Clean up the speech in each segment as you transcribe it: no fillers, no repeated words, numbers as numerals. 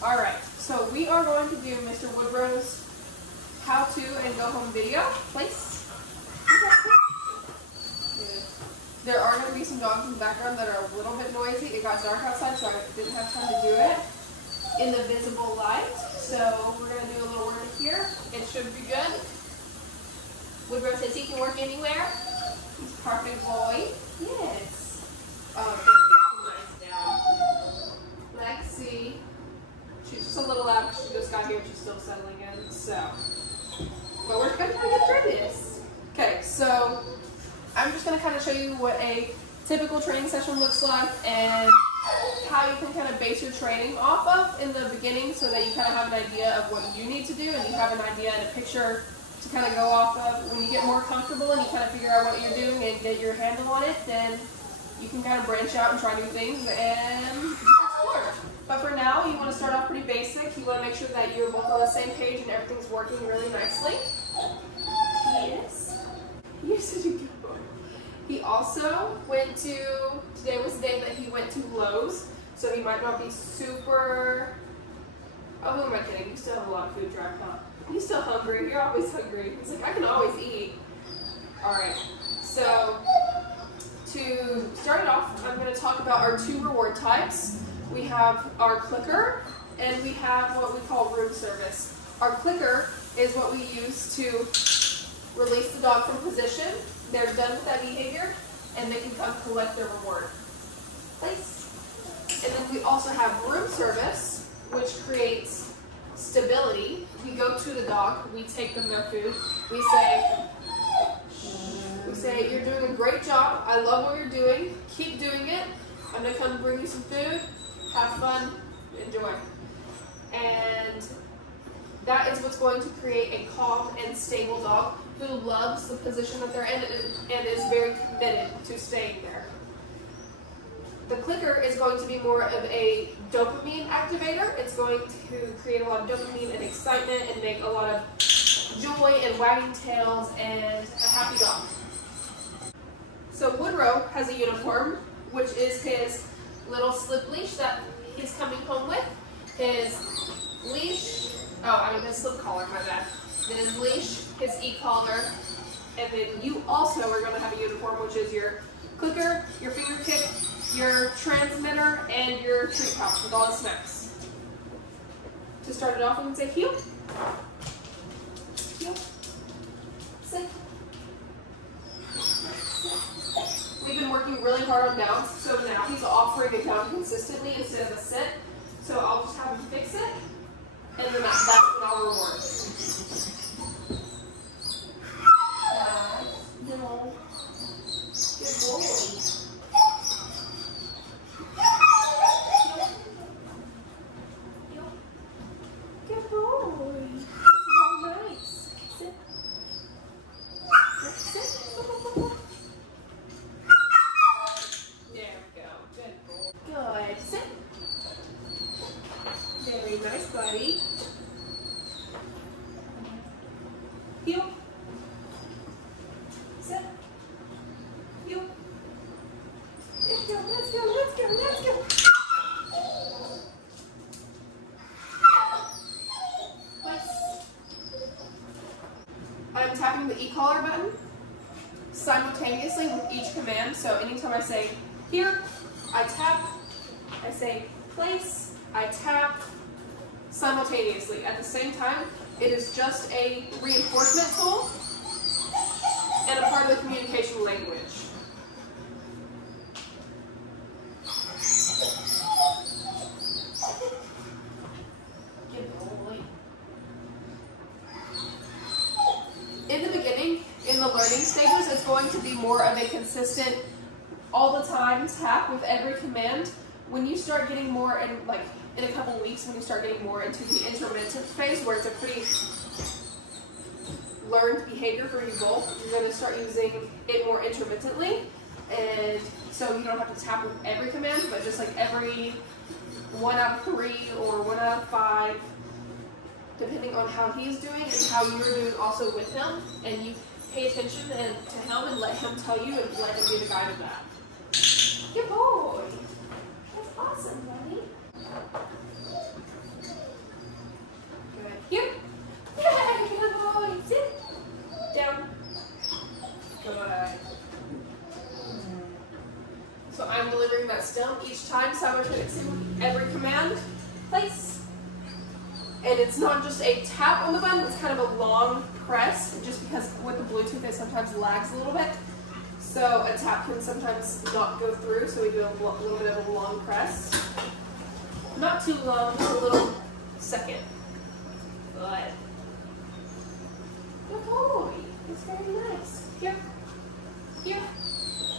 All right, so we are going to do Mr. Woodrow's how to and go home video. Place. There are going to be some dogs in the background that are a little bit noisy. It got dark outside, so I didn't have time to do it in the visible light. So we're going to do a little work here. It should be good. Woodrow says he can work anywhere. He's a perfect boy. Yes. Oh, thank you. Nice down. Lexi. She's just a little loud because she just got here and she's still settling in. So, but we're going to get through this. Okay, so I'm just going to kind of show you what a typical training session looks like and how you can kind of base your training off of in the beginning so that you kind of have an idea of what you need to do and you have an idea and a picture to kind of go off of. When you get more comfortable and you kind of figure out what you're doing and get your handle on it, then you can kind of branch out and try new things and explore. But for now, you want to start off pretty basic. You want to make sure that you're both on the same page and everything's working really nicely. Yes. Yes, did you go? He also went to, today was the day that he went to Lowe's, so he might not be super, oh, who am I kidding? You still have a lot of food trapped up. You're still hungry. You're always hungry. He's like, I can always eat. All right, so to start it off, I'm going to talk about our two reward types. We have our clicker, and we have what we call room service. Our clicker is what we use to release the dog from position. They're done with that behavior, and they can come collect their reward. Place. And then we also have room service, which creates stability. We go to the dog, we take them their food, we say, you're doing a great job, I love what you're doing, keep doing it, I'm going to come bring you some food, have fun, enjoy. And that is what's going to create a calm and stable dog who loves the position that they're in and is very committed to staying there. The clicker is going to be more of a dopamine activator. It's going to create a lot of dopamine and excitement and make a lot of joy and wagging tails and a happy dog. So Woodrow has a uniform, which is his little slip leash that he's coming home with. His leash, his slip collar, my bad. Then his leash, his e-collar, and then you also are going to have a uniform, which is your clicker, your finger kick, your transmitter, and your treat pouch with all the snacks. To start it off, we can say heel, heel, sit. We've been working really hard on bounce, so now he's offering a down consistently instead of a sit. So I'll just have him fix it, and then that's what I'll reward. No. Good boy. Good boy. That's nice. Sit. Sit. There we go. Good boy. Good. Sit. Very nice, buddy. Heel. Sit. Heel. Let's go, let's go, let's go, let's go. Place. I'm tapping the e-collar button simultaneously with each command. So anytime I say here, I tap. I say place, I tap simultaneously. At the same time, it is just a reinforcement tool and a part of the communication language. Good boy. In the beginning, in the learning stages, it's going to be more of a consistent, all the time tap with every command. When you start getting more in a couple weeks, when you start getting more into the intermittent phase, where it's a pretty learned behavior for you both, you're going to start using it more intermittently. And so you don't have to tap with every command, but just like every 1 out of 3 or 1 out of 5, depending on how he's doing and how you're doing also with him. And you pay attention to him and let him tell you and let him be the guide of that. Good boy. That's awesome, buddy. place. And it's not just a tap on the button, it's kind of a long press, just because with the Bluetooth it sometimes lags a little bit. So a tap can sometimes not go through, so we do a little bit of a long press. Not too long, just a little second. Good. Good boy. It's very nice. Here. Here.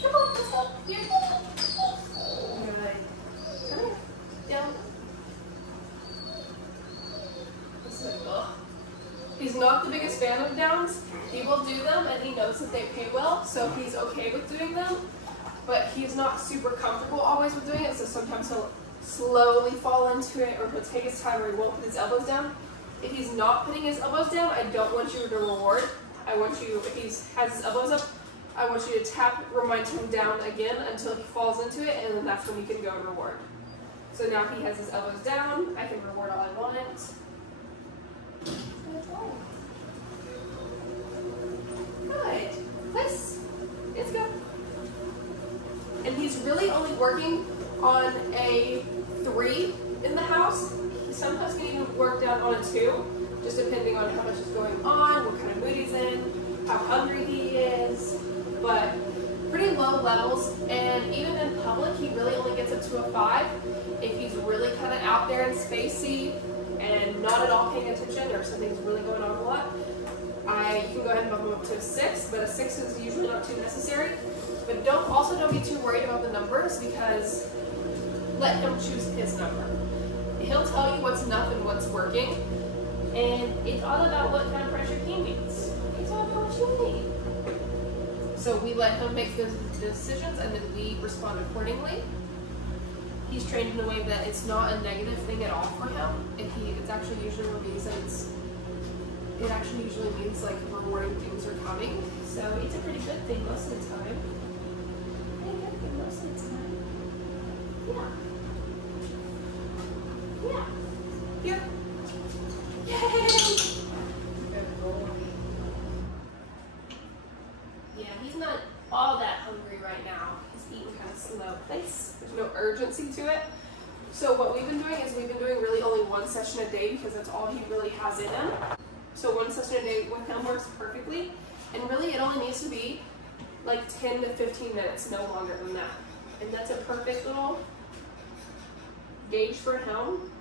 Come on, let's go. Here. Good. Come here. Down. He's not the biggest fan of downs. He will do them and he knows that they pay well, so he's okay with doing them. But he's not super comfortable always with doing it, so sometimes he'll slowly fall into it, or he'll take his time, or he won't put his elbows down. If he's not putting his elbows down, I don't want you to reward. I want you, if he has his elbows up, I want you to tap, remind him down again until he falls into it, and then that's when you can go and reward. So now he has his elbows down, I can reward all I want. Good. Nice. Let's go. And he's really only working on a 3 in the house. He sometimes can even work down on a 2, just depending on how much is going on, what kind of mood he's in, how hungry he is. But pretty low levels, and even in public, he really only gets up to a 5. If he's really kind of out there and spacey and not at all paying attention, or something's really going on a lot, you can go ahead and bump him up to a 6, but a 6 is usually not too necessary. But don't be too worried about the numbers, because let him choose his number. He'll tell you what's enough and what's working, and it's all about what kind of pressure he needs. It's all about what you need. So we let him make the decisions, and then we respond accordingly. He's trained in a way that it's not a negative thing at all for him. It's actually usually means that it actually usually means like rewarding things are coming. So it's a pretty good thing most of the time. Pretty good thing most of the time. Yeah. Yeah. Here. Yay! Good boy. Yeah, he's not all that hungry right now. He's eating kind of slow. Nice. There's no urgency to it. So what we've been doing is we've been doing really only 1 session a day, because that's all he really has in him. So 1 session a day with him works perfectly. And really it only needs to be like 10 to 15 minutes, no longer than that. And that's a perfect little gauge for him.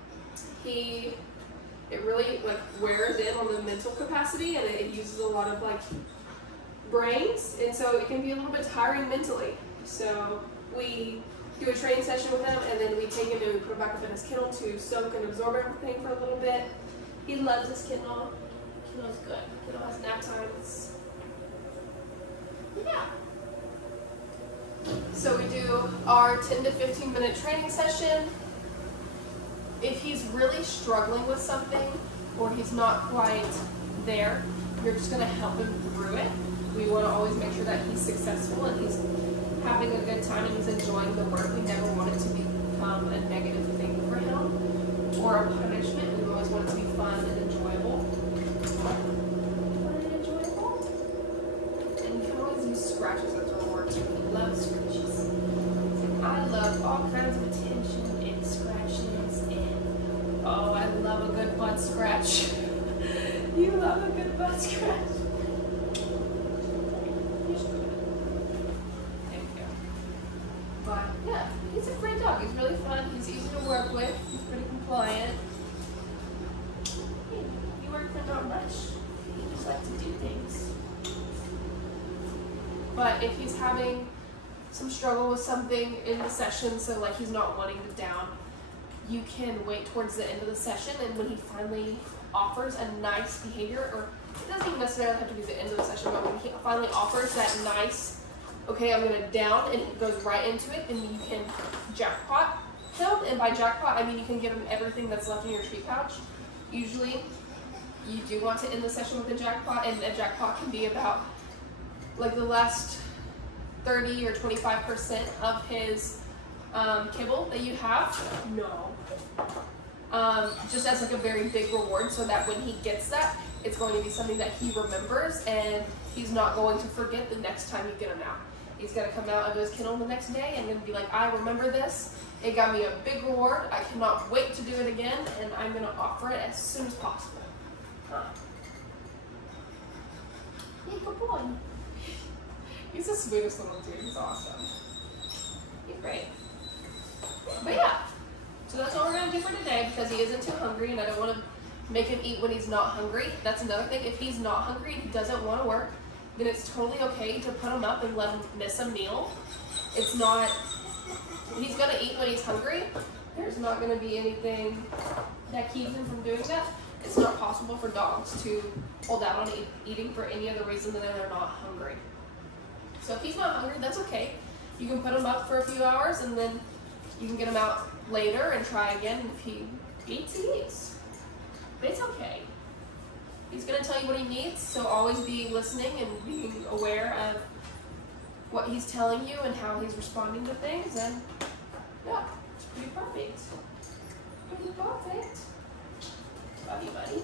It really like wears in on the mental capacity, and it uses a lot of like brains, and so it can be a little bit tiring mentally. So we do a training session with him, and then we take him and we put him back up in his kennel to soak and absorb everything for a little bit. He loves his kennel. Kennel's good. Kennel has nap times. Yeah. So we do our 10 to 15 minute training session. If he's really struggling with something, or he's not quite there, you're just going to help him through it. We want to always make sure that he's successful and he's having a good time and he's enjoying the work. We never want it to become a negative thing for him or a punishment. We always want it to be fun and enjoyable. And you can always use scratches as a reward too. He loves scratches. I love all kinds of attention and scratches, and oh, I love a good butt scratch. You love a good butt scratch. But yeah, he's a great dog. He's really fun. He's easy to work with. He's pretty compliant. You work for not much. He just likes to do things. But if he's having some struggle with something in the session, so like he's not wanting the down, you can wait towards the end of the session, and when he finally offers a nice behavior, or it doesn't even necessarily have to be the end of the session, but when he finally offers that nice, okay, I'm going to down, and he goes right into it, then you can jackpot him. And by jackpot, I mean you can give him everything that's left in your treat pouch. Usually, you do want to end the session with a jackpot, and a jackpot can be about like the last 30 or 25% of his kibble that you have. No. Just as like a very big reward, so that when he gets that, it's going to be something that he remembers, and he's not going to forget the next time you get him out. He's going to come out of his kennel the next day and going to be like, I remember this. It got me a big reward. I cannot wait to do it again, I'm gonna offer it as soon as possible. Huh. Yeah, good boy. He's the sweetest little dude. He's awesome. He's great. But yeah, so that's all we're gonna do for today because he isn't too hungry and I don't want to make him eat when he's not hungry. That's another thing. If he's not hungry and he doesn't want to work, then it's totally okay to put him up and let him miss a meal. It's not, he's gonna eat when he's hungry. There's not gonna be anything that keeps him from doing that. It's not possible for dogs to hold out on eating for any other reason than they're not hungry. So if he's not hungry, that's okay. You can put him up for a few hours and then you can get him out later and try again. And if he eats, he eats. But it's okay. He's gonna tell you what he needs, so always be listening and being aware of what he's telling you and how he's responding to things, and yeah, it's pretty perfect. Pretty perfect. Love you, buddy.